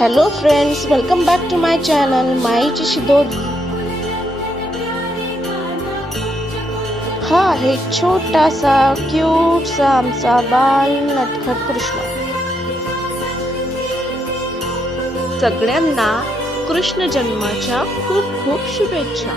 Hello friends welcome back to my channel माईची शिदोरी हा आहे छोटासा क्यूटसा आमचा बाल नटखट कृष्ण। सगळ्यांना कृष्ण जन्माच्या खूप खूप शुभेच्छा।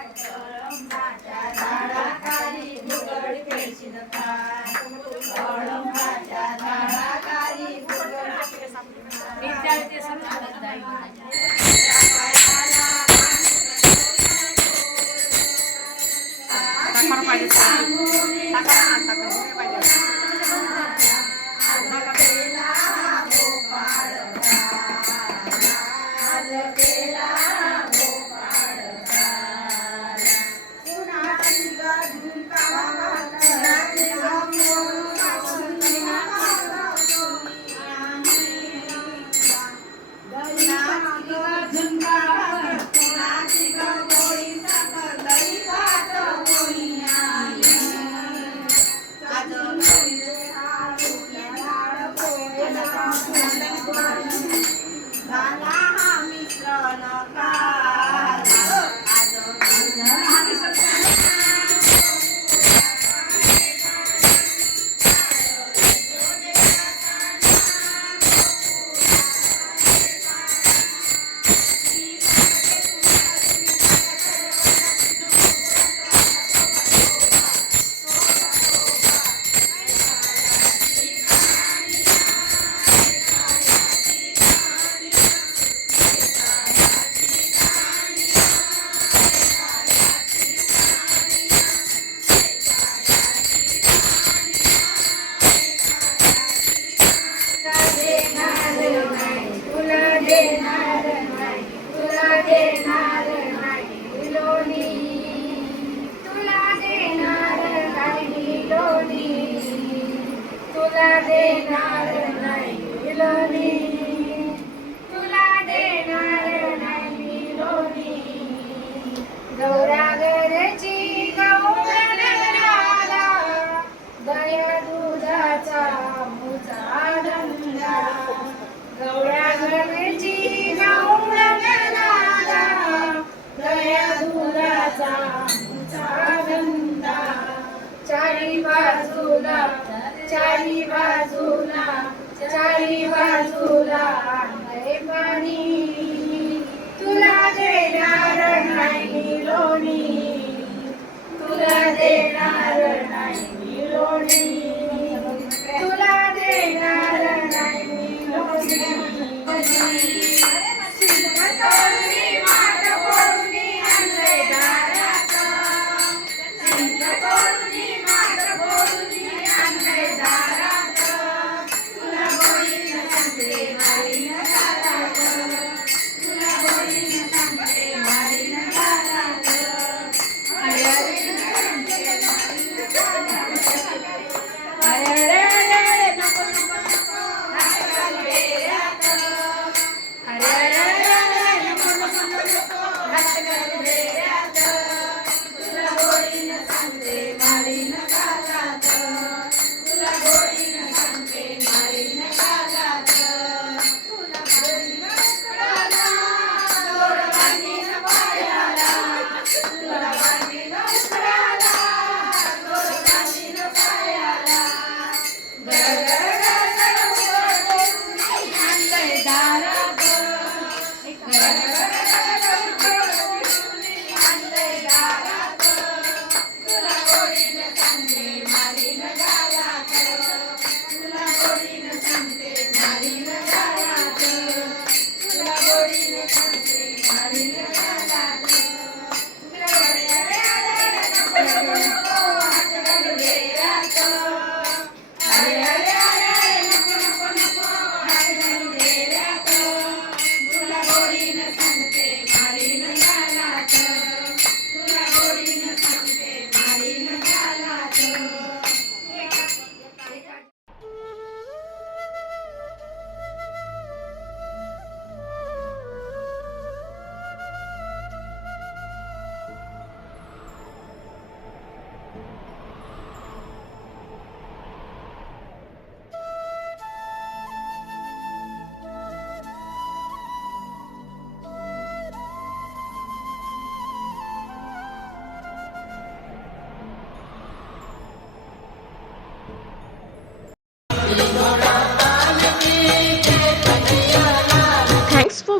Bye. Bye. चारी बाजूला चारी बाजूला चारी बाजूला पाणी तुला देणार नाही लोणी तुला देणार नाही.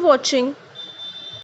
watching.